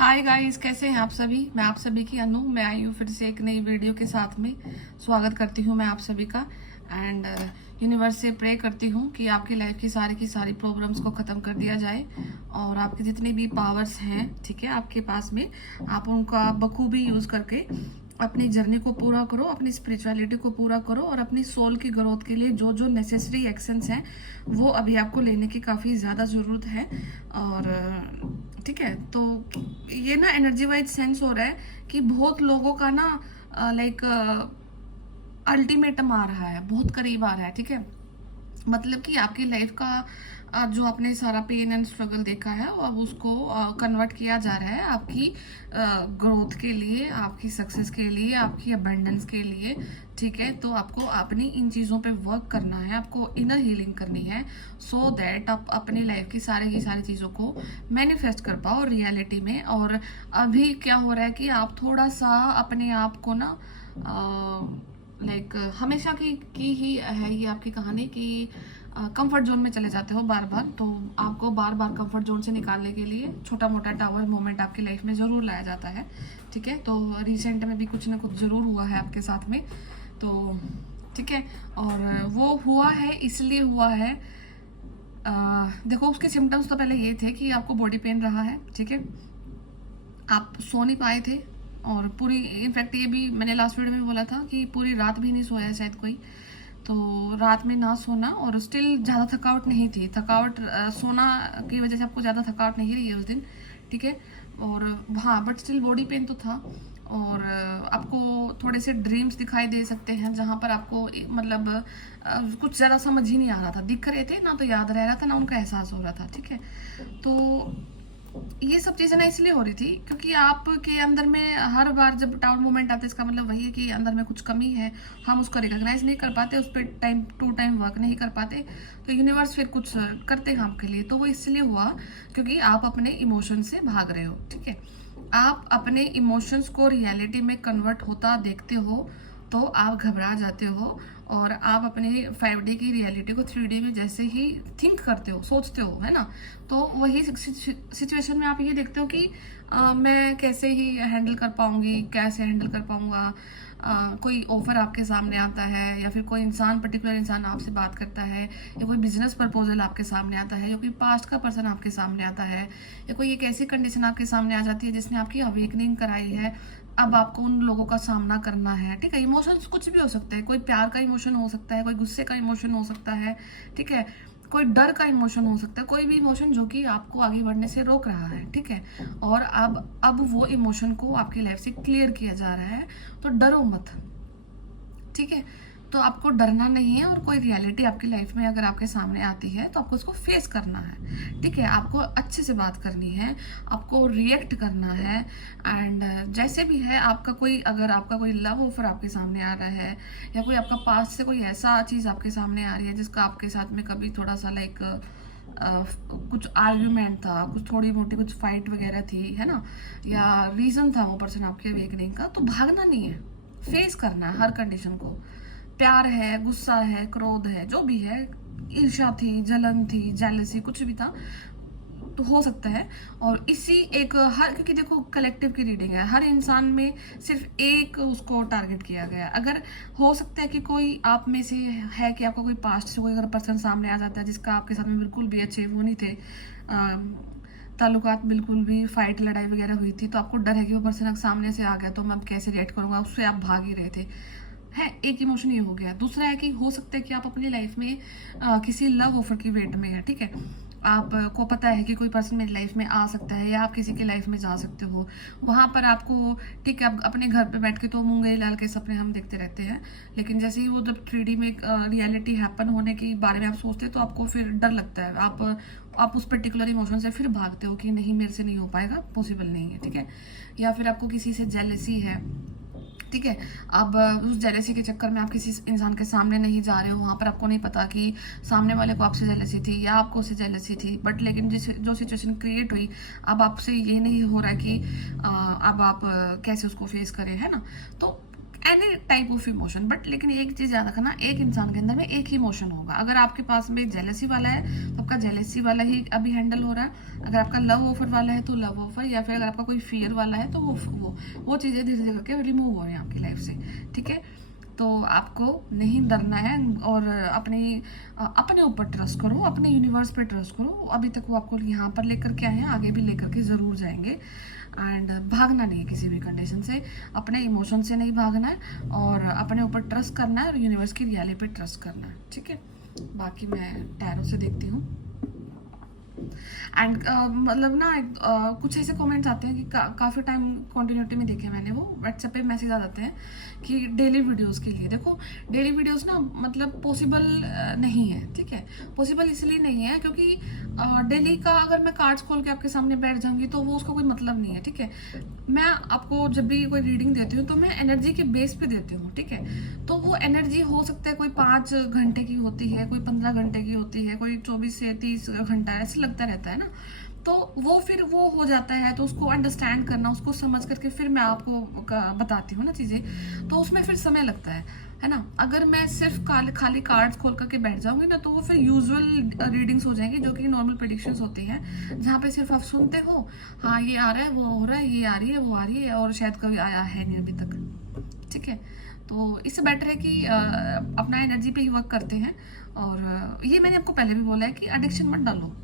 Hi guys, कैसे हैं आप सभी। मैं आप सभी की अनु, मैं आई हूँ फिर से एक नई वीडियो के साथ में। स्वागत करती हूँ मैं आप सभी का। एंड यूनिवर्स से प्रे करती हूँ कि आपकी लाइफ की सारी प्रॉब्लम्स को ख़त्म कर दिया जाए और आपके जितनी भी पावर्स हैं, ठीक है, आपके पास में, आप उनका बखूबी यूज़ करके अपनी जर्नी को पूरा करो, अपनी स्पिरिचुअलिटी को पूरा करो और अपनी सोल की ग्रोथ के लिए जो जो नेसेसरी एक्शंस हैं वो अभी आपको लेने की काफ़ी ज़्यादा ज़रूरत है। और ठीक है, तो ये ना एनर्जी वाइज सेंस हो रहा है कि बहुत लोगों का ना लाइक अल्टीमेटम आ रहा है, बहुत करीब आ रहा है। ठीक है, मतलब कि आपकी लाइफ का जो आपने सारा पेन एंड स्ट्रगल देखा है अब उसको कन्वर्ट किया जा रहा है आपकी ग्रोथ के लिए, आपकी सक्सेस के लिए, आपकी अबंडेंस के लिए। ठीक है, तो आपको अपनी इन चीज़ों पे वर्क करना है, आपको इनर हीलिंग करनी है सो दैट आप अपनी लाइफ की सारी चीज़ों को मैनिफेस्ट कर पाओ रियलिटी में। और अभी क्या हो रहा है कि आप थोड़ा सा अपने आप को ना लाइक हमेशा की ही है ये आपकी कहानी कि कंफर्ट जोन में चले जाते हो बार बार। तो आपको बार बार कंफर्ट जोन से निकालने के लिए छोटा मोटा टावर मोमेंट आपकी लाइफ में ज़रूर लाया जाता है। ठीक है, तो रिसेंट में भी कुछ ना कुछ ज़रूर हुआ है आपके साथ में। तो ठीक है, और वो हुआ है इसलिए हुआ है, देखो उसके सिम्टम्स तो पहले ये थे कि आपको बॉडी पेन रहा है। ठीक है, आप सो नहीं पाए थे और पूरी, इनफैक्ट ये भी मैंने लास्ट वीडियो में बोला था कि पूरी रात भी नहीं सोया शायद कोई। तो रात में ना सोना और स्टिल ज़्यादा थकावट नहीं थी, थकावट सोना की वजह से आपको ज़्यादा थकावट नहीं रही है उस दिन। ठीक है, और हाँ बट स्टिल बॉडी पेन तो था। और आपको थोड़े से ड्रीम्स दिखाई दे सकते हैं जहाँ पर आपको मतलब कुछ ज़्यादा समझ ही नहीं आ रहा था, दिख रहे थे ना तो याद रह रहा था ना उनका एहसास हो रहा था। ठीक है, तो ये सब चीज़ें ना इसलिए हो रही थी क्योंकि आपके अंदर में हर बार जब डाउन मोमेंट आता है इसका मतलब वही है कि अंदर में कुछ कमी है, हम उसको रिकॉग्नाइज नहीं कर पाते, उस पर टाइम टू टाइम वर्क नहीं कर पाते, तो यूनिवर्स फिर कुछ करते हैं आपके लिए। तो वो इसलिए हुआ क्योंकि आप अपने इमोशन से भाग रहे हो। ठीक है, आप अपने इमोशंस को रियलिटी में कन्वर्ट होता देखते हो तो आप घबरा जाते हो और आप अपने 5D की रियलिटी को 3D में जैसे ही थिंक करते हो, सोचते हो, है ना, तो वही सिचुएशन में आप ये देखते हो कि मैं कैसे ही हैंडल कर पाऊंगी, कैसे हैंडल कर पाऊंगा। कोई ऑफर आपके सामने आता है या फिर कोई इंसान, पर्टिकुलर इंसान आपसे बात करता है, या कोई बिजनेस प्रपोजल आपके सामने आता है, या कोई पास्ट का पर्सन आपके सामने आता है, या कोई एक ऐसी कंडीशन आपके सामने आ जाती है जिसने आपकी अवेकनिंग कराई है। अब आपको उन लोगों का सामना करना है। ठीक है, इमोशंस कुछ भी हो सकते हैं, कोई प्यार का इमोशन हो सकता है, कोई गुस्से का इमोशन हो सकता है। ठीक है, कोई डर का इमोशन हो सकता है, कोई भी इमोशन जो कि आपको आगे बढ़ने से रोक रहा है। ठीक है, और अब वो इमोशन को आपकी लाइफ से क्लियर किया जा रहा है, तो डरो मत। ठीक है, तो आपको डरना नहीं है, और कोई रियलिटी आपकी लाइफ में अगर आपके सामने आती है तो आपको उसको फेस करना है। ठीक है, आपको अच्छे से बात करनी है, आपको रिएक्ट करना है। एंड जैसे भी है आपका कोई, अगर आपका कोई लव ऑफर आपके सामने आ रहा है या कोई आपका पास्ट से कोई ऐसा चीज़ आपके सामने आ रही है जिसका आपके साथ में कभी थोड़ा सा लाइक कुछ आर्ग्यूमेंट था, कुछ थोड़ी मोटी कुछ फाइट वगैरह थी, है ना, या रीज़न था वो पर्सन आपके अवेकनिंग का, तो भागना नहीं है, फेस करना है हर कंडीशन को। प्यार है, गुस्सा है, क्रोध है, जो भी है, ईर्ष्या थी, जलन थी, जेलसी, कुछ भी था तो हो सकता है। और इसी एक हर, क्योंकि देखो कलेक्टिव की रीडिंग है, हर इंसान में सिर्फ एक उसको टारगेट किया गया है। अगर हो सकता है कि कोई आप में से है कि आपका कोई पास्ट से कोई अगर पर्सन सामने आ जाता है जिसका आपके साथ में बिल्कुल भी अच्छे वो नहीं थे, ताल्लुकात बिल्कुल भी, फाइट लड़ाई वगैरह हुई थी, तो आपको डर है कि वो पर्सन सामने से आ गया तो मैं अब कैसे रिएक्ट करूंगा, उससे आप भाग ही रहे थे, है। एक इमोशन ये हो गया। दूसरा है कि हो सकता है कि आप अपनी लाइफ में किसी लव ऑफर की वेट में है। ठीक है, आपको पता है कि कोई पर्सन मेरी लाइफ में आ सकता है या आप किसी की लाइफ में जा सकते हो, वहां पर आपको, ठीक है, अब अपने घर पे बैठ के तो मूंगे लाल के सपने हम देखते रहते हैं, लेकिन जैसे ही वो जब 3D में रियलिटी हैपन होने के बारे में आप सोचते हैं तो आपको फिर डर लगता है, आप उस पर्टिकुलर इमोशन से फिर भागते हो कि नहीं मेरे से नहीं हो पाएगा, पॉसिबल नहीं है। ठीक है, या फिर आपको किसी से जेलसी है। ठीक है, अब उस जेलसी के चक्कर में आप किसी इंसान के सामने नहीं जा रहे हो, वहाँ पर आपको नहीं पता कि सामने वाले को आपसे जेलसी थी या आपको उससे जेलसी थी, बट लेकिन जो सिचुएशन क्रिएट हुई, अब आपसे ये नहीं हो रहा है कि अब आप कैसे उसको फेस करें, है ना। तो any type of emotion, but लेकिन एक चीज याद रखना, एक इंसान के अंदर में एक ही इमोशन होगा। अगर आपके पास में जेलेसी वाला है तो आपका जेलेसी वाला ही अभी हैंडल हो रहा है, अगर आपका लव ऑफर वाला है तो लव ऑफर, या फिर अगर आपका कोई फियर वाला है तो वो चीजें धीरे धीरे करके रिमूव हो रही हैं आपकी लाइफ से, ठीक है। तो आपको नहीं डरना है, और अपने ऊपर ट्रस्ट करो, अपने यूनिवर्स पे ट्रस्ट करो। अभी तक वो आपको यहाँ पर लेकर के आए हैं, आगे भी लेकर के ज़रूर जाएंगे। एंड भागना नहीं है किसी भी कंडीशन से, अपने इमोशन से नहीं भागना है, और अपने ऊपर ट्रस्ट करना है, और यूनिवर्स की रियलिटी पे ट्रस्ट करना है, ठीक है। बाकी मैं टैरो से देखती हूँ। एंड मतलब ना कुछ ऐसे कमेंट्स आते हैं कि काफ़ी टाइम कंटिन्यूटी में देखे मैंने, वो व्हाट्सएप पे मैसेज आ जाते हैं कि डेली वीडियोस के लिए। देखो डेली वीडियोस ना मतलब पॉसिबल नहीं है, ठीक है। पॉसिबल इसलिए नहीं है क्योंकि डेली का अगर मैं कार्ड्स खोल के आपके सामने बैठ जाऊंगी तो वो उसका कोई मतलब नहीं है, ठीक है। मैं आपको जब भी कोई रीडिंग देती हूँ तो मैं एनर्जी के बेस पे देती हूँ, ठीक है। तो वो एनर्जी हो सकता है कोई 5 घंटे की होती है, कोई 15 घंटे की होती है, कोई 24 से 30 घंटा, ऐसे लगता रहता है ना। तो वो फिर वो हो जाता है, तो उसको अंडरस्टैंड करना, उसको समझ करके फिर मैं आपको बताती हूँ ना चीज़ें, तो उसमें फिर समय लगता है ना। अगर मैं सिर्फ खाली कार्ड्स खोल करके बैठ जाऊंगी ना तो वो फिर यूजुअल रीडिंग्स हो जाएंगी, जो कि नॉर्मल प्रेडिक्शंस होती हैं, जहाँ पे सिर्फ आप सुनते हो, हाँ ये आ रहा है, वो हो रहा है, ये आ रही है, वो आ रही है, और शायद कभी आया है नहीं अभी तक, ठीक है। तो इससे बेटर है कि अपना एनर्जी पे ही वर्क करते हैं। और ये मैंने आपको पहले भी बोला है कि एडिक्शन मत डालो,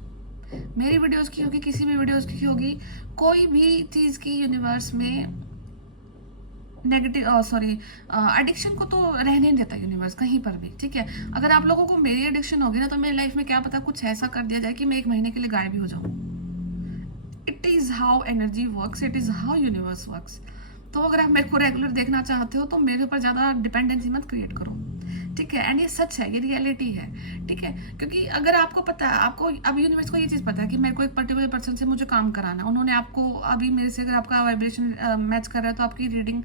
मेरी वीडियोस की होगी, किसी भी वीडियोस की होगी, कोई भी चीज़ की यूनिवर्स में नेगेटिव सॉरी एडिक्शन को तो रहने नहीं देता यूनिवर्स कहीं पर भी, ठीक है। अगर आप लोगों को मेरी एडिक्शन होगी ना तो मेरी लाइफ में क्या पता कुछ ऐसा कर दिया जाए कि मैं 1 महीने के लिए गायब ही हो जाऊँ। It is how energy works, it is how universe works. तो अगर आप मेरे को रेगुलर देखना चाहते हो तो मेरे ऊपर ज़्यादा डिपेंडेंसी मत क्रिएट करो, ठीक है। एंड ये सच है, ये रियलिटी है, ठीक है। क्योंकि अगर आपको पता है, आपको अब यूनिवर्स को ये चीज़ पता है कि मेरे को एक पर्टिकुलर पर्सन से मुझे काम कराना है, उन्होंने आपको अभी मेरे से, अगर आपका वाइब्रेशन मैच कर रहा है तो आपकी रीडिंग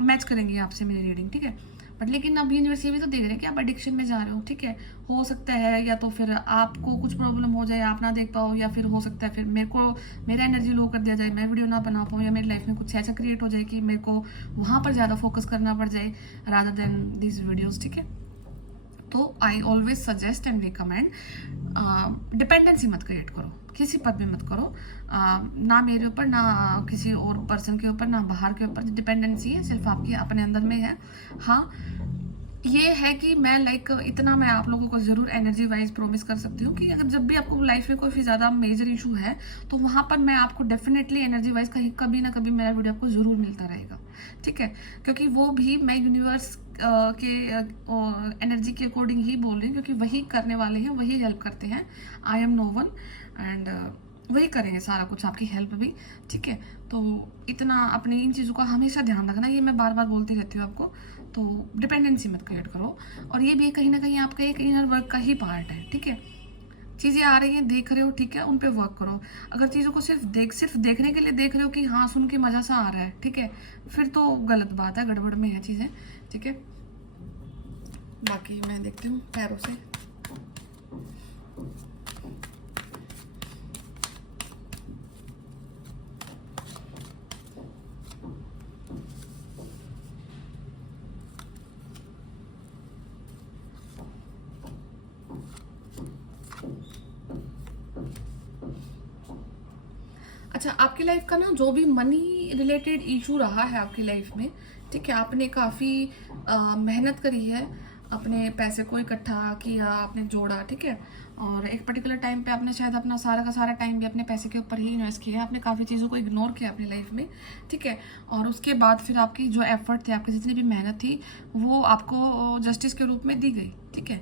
मैच करेंगी आपसे मेरी रीडिंग, ठीक है। बट लेकिन अब यूनिवर्स ये भी तो देख रहे हैं कि आप एडिक्शन में जा रहे हो, ठीक है। हो सकता है या तो फिर आपको कुछ प्रॉब्लम हो जाए, आप ना देख पाओ, या फिर हो सकता है फिर मेरे को मेरा एनर्जी लो कर दिया जाए, मैं वीडियो ना बना पाऊँ, या मेरी लाइफ में कुछ ऐसा क्रिएट हो जाए कि मेरे को वहाँ पर ज़्यादा फोकस करना पड़ जाए रादर देन दिस वीडियोज़, ठीक है। तो I always suggest and recommend, dependency मत क्रिएट करो, किसी पर भी मत करो, ना मेरे ऊपर, ना किसी और पर्सन के ऊपर, ना बाहर के ऊपर। डिपेंडेंसी है सिर्फ आपकी अपने अंदर में है। हाँ ये है कि मैं इतना मैं आप लोगों को ज़रूर एनर्जी वाइज प्रॉमिस कर सकती हूँ कि अगर जब भी आपको लाइफ में कोई भी ज़्यादा मेजर इशू है तो वहाँ पर मैं आपको डेफिनेटली एनर्जी वाइज कहीं कभी ना कभी मेरा वीडियो आपको ज़रूर मिलता रहेगा, ठीक है। क्योंकि वो भी मैं यूनिवर्स के एनर्जी के अकॉर्डिंग ही बोल रही हूँ, क्योंकि वही करने वाले हैं, वही हेल्प करते हैं। I am no one, and वही करेंगे सारा कुछ, आपकी हेल्प भी, ठीक है। तो इतना अपनी इन चीज़ों का हमेशा ध्यान रखना, ये मैं बार बार बोलती रहती हूँ आपको। तो डिपेंडेंसी मत क्रिएट करो, और ये भी कहीं ना कहीं आपका एक इनर वर्क का ही पार्ट है, ठीक है। चीज़ें आ रही हैं, देख रहे हो, ठीक है, उन पे वर्क करो। अगर चीज़ों को सिर्फ देखने के लिए देख रहे हो कि हाँ सुन के मज़ा सा आ रहा है, ठीक है, फिर तो गलत बात है, गड़बड़ में है चीज़ें, ठीक है। बाकी मैं देखती हूँ पैरों से। अच्छा, आपकी लाइफ का ना जो भी मनी रिलेटेड इशू रहा है आपकी लाइफ में, ठीक है, आपने काफ़ी मेहनत करी है, अपने पैसे को इकट्ठा किया, आपने जोड़ा, ठीक है। और एक पर्टिकुलर टाइम पे आपने शायद अपना सारा का सारा टाइम भी अपने पैसे के ऊपर ही इन्वेस्ट किया, आपने काफ़ी चीज़ों को इग्नोर किया अपनी लाइफ में, ठीक है। और उसके बाद फिर आपकी जो एफर्ट थे, आपकी जितनी भी मेहनत थी, वो आपको जस्टिस के रूप में दी गई, ठीक है।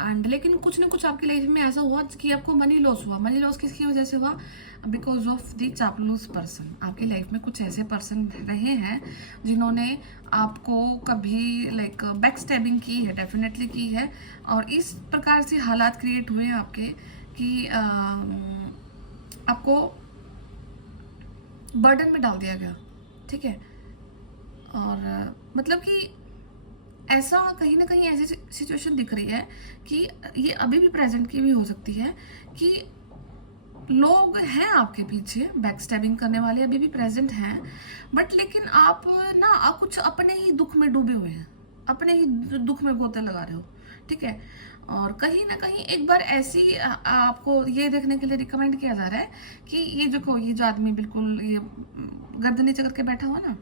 एंड लेकिन कुछ ना कुछ आपकी लाइफ में ऐसा हुआ कि आपको मनी लॉस हुआ। मनी लॉस किसकी वजह से हुआ? बिकॉज ऑफ द चापलूस पर्सन। आपकी लाइफ में कुछ ऐसे पर्सन रहे हैं जिन्होंने आपको कभी बैक स्टैबिंग की है, डेफिनेटली की है, और इस प्रकार से हालात क्रिएट हुए आपके कि आपको बर्डन में डाल दिया गया, ठीक है। और मतलब कि ऐसा कहीं ना कहीं ऐसी सिचुएशन दिख रही है कि ये अभी भी प्रेजेंट की भी हो सकती है कि लोग हैं आपके पीछे, बैक स्टैबिंग करने वाले अभी भी प्रेजेंट हैं, बट लेकिन आप ना कुछ अपने ही दुख में डूबे हुए हैं, अपने ही दुख में गोते लगा रहे हो, ठीक है। और कहीं ना कहीं एक बार ऐसी आपको ये देखने के लिए रिकमेंड किया जा रहा है कि ये देखो, ये जो आदमी बिल्कुल ये गर्दन नीचे करके बैठा हुआ ना,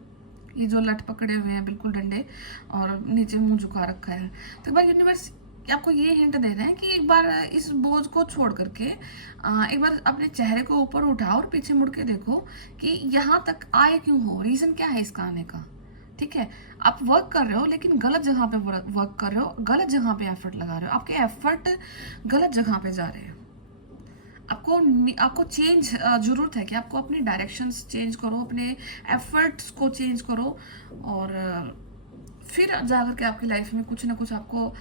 ये जो लट पकड़े हुए हैं बिल्कुल डंडे और नीचे मुंह झुका रखा है, तो एक बार यूनिवर्स आपको ये हिंट दे रहे हैं कि एक बार इस बोझ को छोड़ करके एक बार अपने चेहरे को ऊपर उठाओ और पीछे मुड़ के देखो कि यहाँ तक आए क्यों हो, रीजन क्या है इसका आने का, ठीक है। आप वर्क कर रहे हो लेकिन गलत जगह पे वर्क कर रहे हो, गलत जगह पे एफर्ट लगा रहे हो, आपके एफर्ट गलत जगह पे जा रहे हैं। आपको चेंज जरूरत है कि आपको अपनी डायरेक्शंस चेंज करो, अपने एफर्ट्स को चेंज करो, और फिर जाकर के आपकी लाइफ में कुछ ना कुछ आपको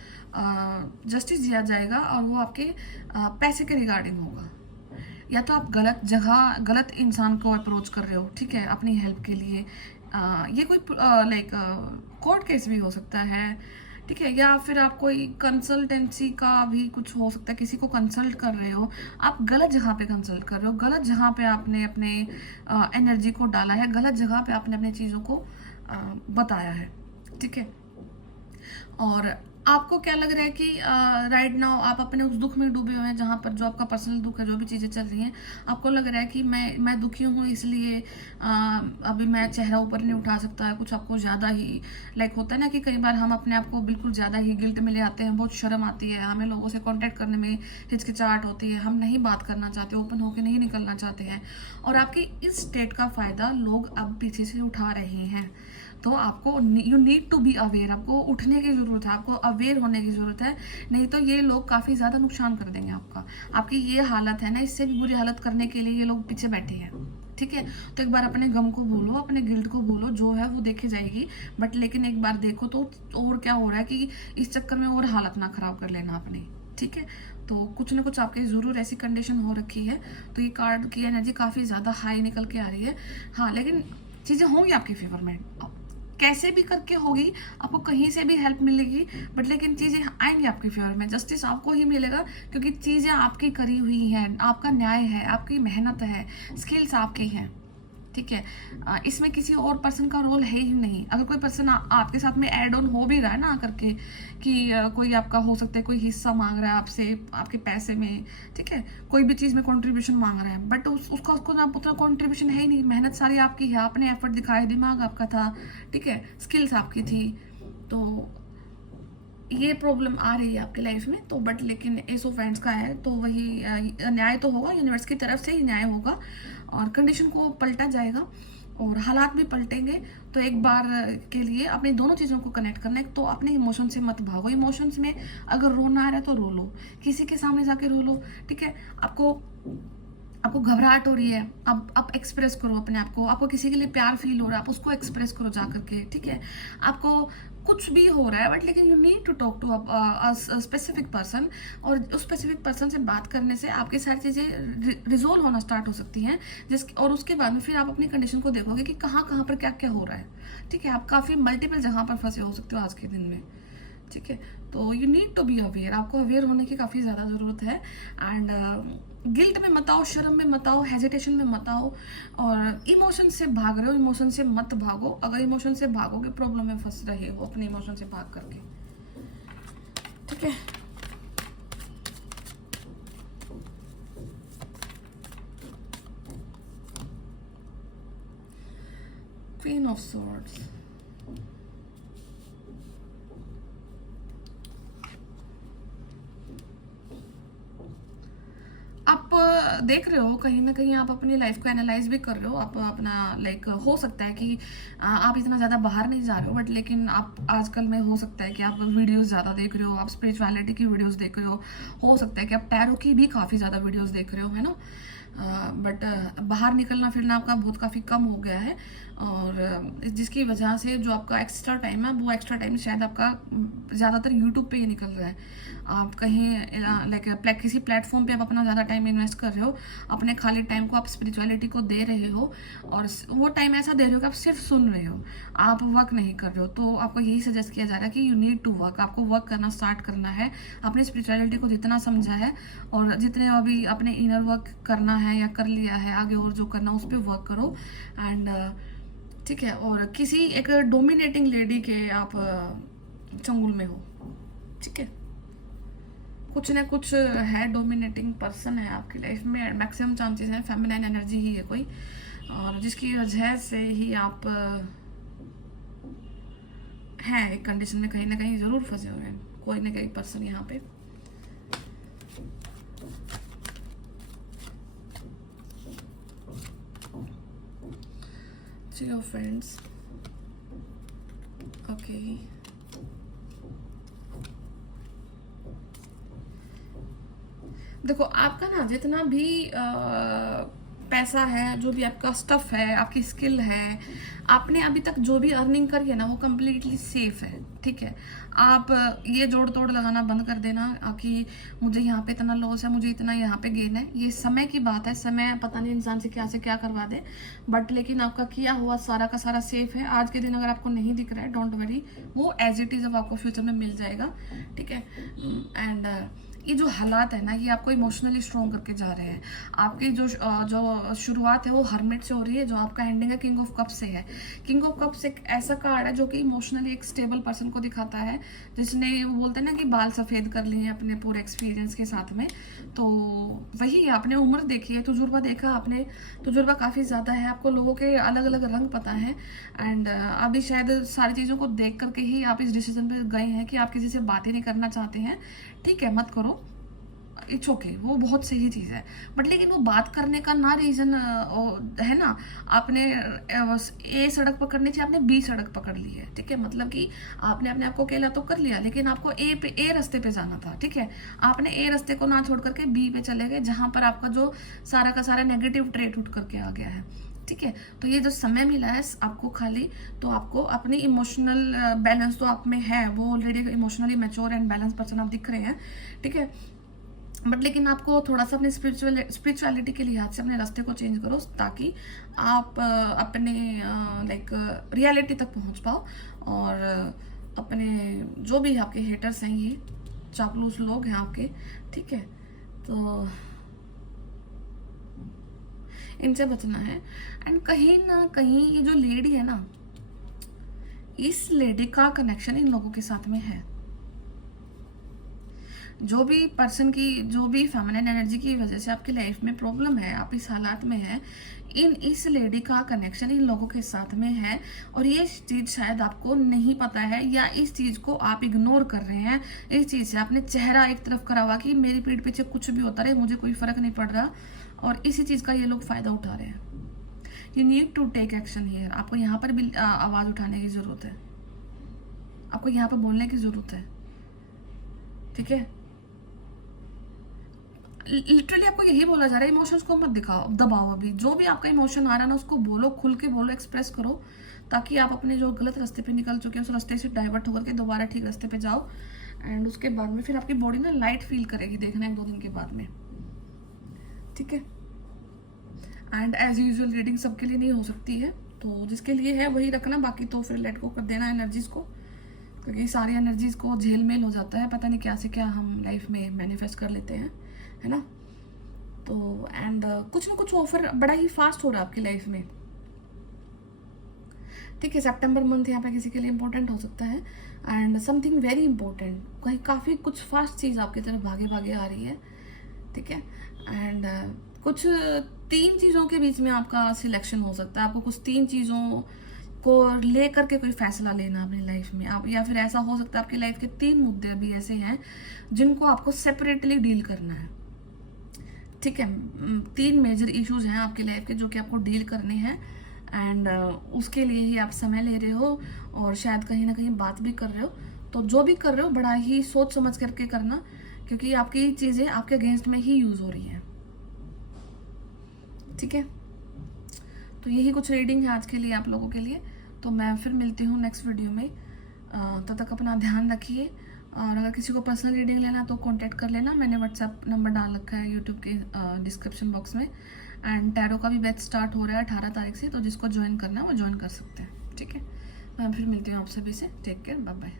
जस्टिस दिया जाएगा, और वो आपके पैसे के रिगार्डिंग होगा। या तो आप गलत जगह गलत इंसान को अप्रोच कर रहे हो, ठीक है, अपनी हेल्प के लिए। ये कोई लाइक कोर्ट केस भी हो सकता है, ठीक है, या फिर आप कोई कंसल्टेंसी का भी कुछ हो सकता है, किसी को कंसल्ट कर रहे हो, आप गलत जगह पे कंसल्ट कर रहे हो, गलत जगह पे आपने अपने एनर्जी को डाला है, गलत जगह पे आपने अपनी चीज़ों को बताया है, ठीक है। और आपको क्या लग रहा है कि राइट नाउ आप अपने उस दुख में डूबे हुए हैं, जहाँ पर जो आपका पर्सनल दुख है, जो भी चीज़ें चल रही हैं, आपको लग रहा है कि मैं दुखी हूँ, इसलिए अभी मैं चेहरा ऊपर नहीं उठा सकता है, कुछ आपको ज़्यादा ही लाइक होता है ना कि कई बार हम अपने आप को बिल्कुल ज़्यादा ही गिल्ट में ले आते हैं, बहुत शर्म आती है, हमें लोगों से कॉन्टैक्ट करने में हिचकिचाहट होती है, हम नहीं बात करना चाहते, ओपन होकर नहीं निकलना चाहते हैं, और आपकी इस स्टेट का फ़ायदा लोग अब पीछे से उठा रहे हैं। तो आपको you need to be aware, आपको उठने की ज़रूरत है, आपको अवेयर होने की ज़रूरत है, नहीं तो ये लोग काफ़ी ज़्यादा नुकसान कर देंगे आपका। आपकी ये हालत है ना, इससे भी बुरी हालत करने के लिए ये लोग पीछे बैठे हैं, ठीक है। तो एक बार अपने गम को भूलो, अपने गिल्ट को भूलो, जो है वो देखी जाएगी, बट लेकिन एक बार देखो तो और क्या हो रहा है कि इस चक्कर में और हालत ना ख़राब कर लेना अपनी, ठीक है। तो कुछ ना कुछ आपके ज़रूर ऐसी कंडीशन हो रखी है, तो ये कार्ड की एनर्जी काफ़ी ज़्यादा हाई निकल के आ रही है। हाँ, लेकिन चीज़ें होंगी आपके फेवर में, कैसे भी करके होगी, आपको कहीं से भी हेल्प मिलेगी, बट लेकिन चीज़ें आएंगी आपके फेवर में, जस्टिस आपको ही मिलेगा, क्योंकि चीज़ें आपकी करी हुई हैं, आपका न्याय है, आपकी मेहनत है, स्किल्स आपके हैं, ठीक है। इसमें किसी और पर्सन का रोल है ही नहीं। अगर कोई पर्सन आपके साथ में ऐड ऑन हो भी रहा है ना आकर के कि कोई आपका हो सकता है कोई हिस्सा मांग रहा है आपसे, आपके पैसे में, ठीक है, कोई भी चीज़ में कंट्रीब्यूशन मांग रहा है, बट उसको ना उतना कंट्रीब्यूशन है ही नहीं, मेहनत सारी आपकी है, आपने एफर्ट दिखाया, दिमाग आपका था, ठीक है, स्किल्स आपकी थी, तो ये प्रॉब्लम आ रही है आपकी लाइफ में। तो बट लेकिन एस ऑफ हैंड्स का है, तो वही न्याय तो होगा, यूनिवर्स की तरफ से ही न्याय होगा, और कंडीशन को पलटा जाएगा और हालात भी पलटेंगे। तो एक बार के लिए अपनी दोनों चीज़ों को कनेक्ट करना है, तो अपने इमोशन से मत भागो, इमोशंस में अगर रोना आ रहा है तो रो लो, किसी के सामने जाके रो लो, ठीक है। आपको घबराहट हो रही है, आप एक्सप्रेस करो अपने आप को, आपको किसी के लिए प्यार फील हो रहा है, आप उसको एक्सप्रेस करो जा करके, ठीक है। आपको कुछ भी हो रहा है, बट लेकिन you need to talk to a specific person, और उस स्पेसिफिक पर्सन से बात करने से आपकी सारी चीज़ें रिजोल्व होना स्टार्ट हो सकती हैं, और उसके बाद में फिर आप अपनी कंडीशन को देखोगे कि कहाँ कहाँ पर क्या क्या हो रहा है, ठीक है। आप काफ़ी मल्टीपल जगह पर फंसे हो सकते हो आज के दिन में, ठीक है। तो you need to be aware, आपको अवेयर होने की काफ़ी ज़्यादा ज़रूरत है। एंड गिल्ट में मत आओ, शर्म में मत आओ, हेजिटेशन में मत आओ, और इमोशन से भाग रहे हो, इमोशन से मत भागो। अगर इमोशन से भागोगे प्रॉब्लम में फंस रहे हो अपने इमोशन से भाग करके, ठीक है। क्वीन ऑफ सॉर्ड्स, आप देख रहे हो कहीं ना कहीं, आप अपनी लाइफ को एनालाइज भी कर रहे हो, आप अपना लाइक हो सकता है कि आप इतना ज़्यादा बाहर नहीं जा रहे हो, बट लेकिन आप आजकल में हो सकता है कि आप वीडियोस ज़्यादा देख रहे हो, आप स्पिरिचुअलिटी की वीडियोस देख रहे हो सकता है कि आप टैरो की भी काफ़ी ज़्यादा वीडियोस देख रहे हो, है ना। बट बाहर निकलना फिरना आपका बहुत काफ़ी कम हो गया है, और जिसकी वजह से जो आपका एक्स्ट्रा टाइम है, वो एक्स्ट्रा टाइम शायद आपका ज़्यादातर यूट्यूब पे ही निकल रहा है। आप कहीं लाइक किसी प्लेटफॉर्म पे आप अपना ज़्यादा टाइम इन्वेस्ट कर रहे हो, अपने खाली टाइम को आप स्पिरिचुअलिटी को दे रहे हो, और वो टाइम ऐसा दे रहे हो कि आप सिर्फ सुन रहे हो, आप वर्क नहीं कर रहे हो। तो आपको यही सजेस्ट किया जा रहा है कि यू नीड टू वर्क, आपको वर्क करना स्टार्ट करना है, अपने स्पिरिचुअलिटी को जितना समझा है और जितने अभी अपने इनर वर्क करना है या कर लिया है, आगे और जो करना उस पर वर्क करो। एंड ठीक है, और किसी एक डोमिनेटिंग लेडी के आप चंगुल में हो, ठीक है, कुछ ना कुछ है, डोमिनेटिंग पर्सन है आपकी लाइफ में, मैक्सिमम चांसेस हैं फेमिनाइन एनर्जी ही है कोई, और जिसकी वजह से ही आप हैं एक कंडीशन में कहीं ना कहीं जरूर फंसे हुए हैं, कोई ना कोई पर्सन यहाँ पे। चलो फ्रेंड्स, ओके, देखो आपका ना जितना भी पैसा है, जो भी आपका स्टफ है, आपकी स्किल है, आपने अभी तक जो भी अर्निंग करी है ना, वो कम्प्लीटली सेफ है, ठीक है। आप ये जोड़ तोड़ लगाना बंद कर देना कि मुझे यहाँ पे इतना लॉस है, मुझे इतना यहाँ पे गेन है। ये समय की बात है, समय पता नहीं इंसान से क्या करवा दे, बट लेकिन आपका किया हुआ सारा का सारा सेफ है। आज के दिन अगर आपको नहीं दिख रहा है, डोंट वरी, वो एज इट इज अब आपको फ्यूचर में मिल जाएगा, ठीक है। एंड ये जो हालात है ना, ये आपको इमोशनली स्ट्रॉन्ग करके जा रहे हैं। आपकी जो शुरुआत है वो हर्मिट से हो रही है, जो आपका एंडिंग है किंग ऑफ कप से है। किंग ऑफ कप्स एक ऐसा कार्ड है जो कि इमोशनली एक स्टेबल पर्सन को दिखाता है, जिसने वो बोलते हैं ना कि बाल सफ़ेद कर लिए हैं अपने पूरे एक्सपीरियंस के साथ में। तो वही आपने उम्र देखी है, तजुर्बा देखा आपने, तजुर्बा काफ़ी ज़्यादा है, आपको लोगों के अलग अलग रंग पता है। एंड अभी शायद सारी चीज़ों को देख करके ही आप इस डिसीजन पे गए हैं कि आप किसी से बात ही नहीं करना चाहते हैं, ठीक है, मत करो, इट्स ओके, वो बहुत सही चीज़ है। बट लेकिन वो बात करने का ना रीज़न है ना, आपने ए सड़क पकड़नी चाहिए, आपने बी सड़क पकड़ ली है, ठीक है। मतलब कि आपने अपने आप को अकेला तो कर लिया, लेकिन आपको ए रास्ते पे जाना था, ठीक है। आपने ए रास्ते को ना छोड़ करके बी पे चले गए, जहाँ पर आपका जो सारा का सारा नेगेटिव ट्रेट उठ करके आ गया है, ठीक है। तो ये जो समय मिला है आपको खाली, तो आपको अपनी इमोशनल बैलेंस तो आप में है, वो already emotionally mature and balance person आप दिख रहे हैं, ठीक है। बट लेकिन आपको थोड़ा सा अपनी स्पिरिचुअलिटी के लिहाज से अपने रास्ते को चेंज करो, ताकि आप अपने लाइक रियलिटी तक पहुंच पाओ, और अपने जो भी आपके हेटर्स हैं, ये चापलूस लोग हैं आपके, ठीक है, तो इनसे बचना है। एंड कहीं ना कहीं ये जो लेडी है ना, इस लेडी का कनेक्शन इन लोगों के साथ में है। जो भी पर्सन की, जो भी फेमिनिन एनर्जी की वजह से आपकी लाइफ में प्रॉब्लम है, आप इस हालात में है, इस लेडी का कनेक्शन इन लोगों के साथ में है। और ये चीज़ शायद आपको नहीं पता है, या इस चीज़ को आप इग्नोर कर रहे हैं। इस चीज़ से आपने चेहरा एक तरफ करा हुआ कि मेरी पीठ पीछे कुछ भी होता रहे, मुझे कोई फर्क नहीं पड़ रहा, और इसी चीज़ का ये लोग फायदा उठा रहे हैं। You need to take action here. आपको यहाँ पर भी आवाज़ उठाने की ज़रूरत है, आपको यहाँ पर बोलने की ज़रूरत है, ठीक है। लिटरली आपको यही बोला जा रहा है, इमोशंस को मत दिखाओ, दबाओ। अभी जो भी आपका इमोशन आ रहा है ना, उसको बोलो, खुल के बोलो, एक्सप्रेस करो, ताकि आप अपने जो गलत रास्ते पे निकल चुके हैं उस रास्ते से डाइवर्ट होकर के दोबारा ठीक रास्ते पे जाओ। एंड उसके बाद में फिर आपकी बॉडी ना लाइट फील करेगी, देखना 1-2 दिन के बाद में, ठीक है। एंड एज यूजुअल रीडिंग सबके लिए नहीं हो सकती है, तो जिसके लिए है वही रखना, बाकी तो फिर लेट को कर देना एनर्जीज को, क्योंकि सारी एनर्जीज को झेल मेल हो जाता है, पता नहीं क्या से क्या हम लाइफ में मैनिफेस्ट कर लेते हैं, है ना। तो एंड कुछ ना कुछ ऑफर बड़ा ही फास्ट हो रहा है आपकी लाइफ में, ठीक है। सितंबर मंथ यहाँ पे किसी के लिए इंपॉर्टेंट हो सकता है, एंड समथिंग वेरी इंपॉर्टेंट, कहीं काफ़ी कुछ फास्ट चीज़ आपकी तरफ भागे भागे आ रही है, ठीक है। एंड कुछ 3 चीज़ों के बीच में आपका सिलेक्शन हो सकता है, आपको कुछ 3 चीज़ों को लेकर के कोई फैसला लेना अपनी लाइफ में, आप, या फिर ऐसा हो सकता है आपकी लाइफ के 3 मुद्दे अभी ऐसे हैं जिनको आपको सेपरेटली डील करना है, ठीक है। 3 मेजर इश्यूज हैं आपकी लाइफ के जो कि आपको डील करने हैं, एंड उसके लिए ही आप समय ले रहे हो, और शायद कहीं ना कहीं बात भी कर रहे हो। तो जो भी कर रहे हो बड़ा ही सोच समझ करके करना, क्योंकि आपकी चीज़ें आपके अगेंस्ट में ही यूज हो रही हैं, ठीक है। तो यही कुछ रीडिंग है आज के लिए आप लोगों के लिए। तो मैं फिर मिलती हूँ नेक्स्ट वीडियो में, तब तक अपना ध्यान रखिए। और अगर किसी को पर्सनल रीडिंग लेना तो कांटेक्ट कर लेना, मैंने व्हाट्सएप नंबर डाल रखा है यूट्यूब के डिस्क्रिप्शन बॉक्स में। एंड टैरो का भी बैच स्टार्ट हो रहा है 18 तारीख से, तो जिसको ज्वाइन करना है वो ज्वाइन कर सकते हैं, ठीक है। मैं फिर मिलती हूँ आप सभी से, टेक केयर, बाय बाय।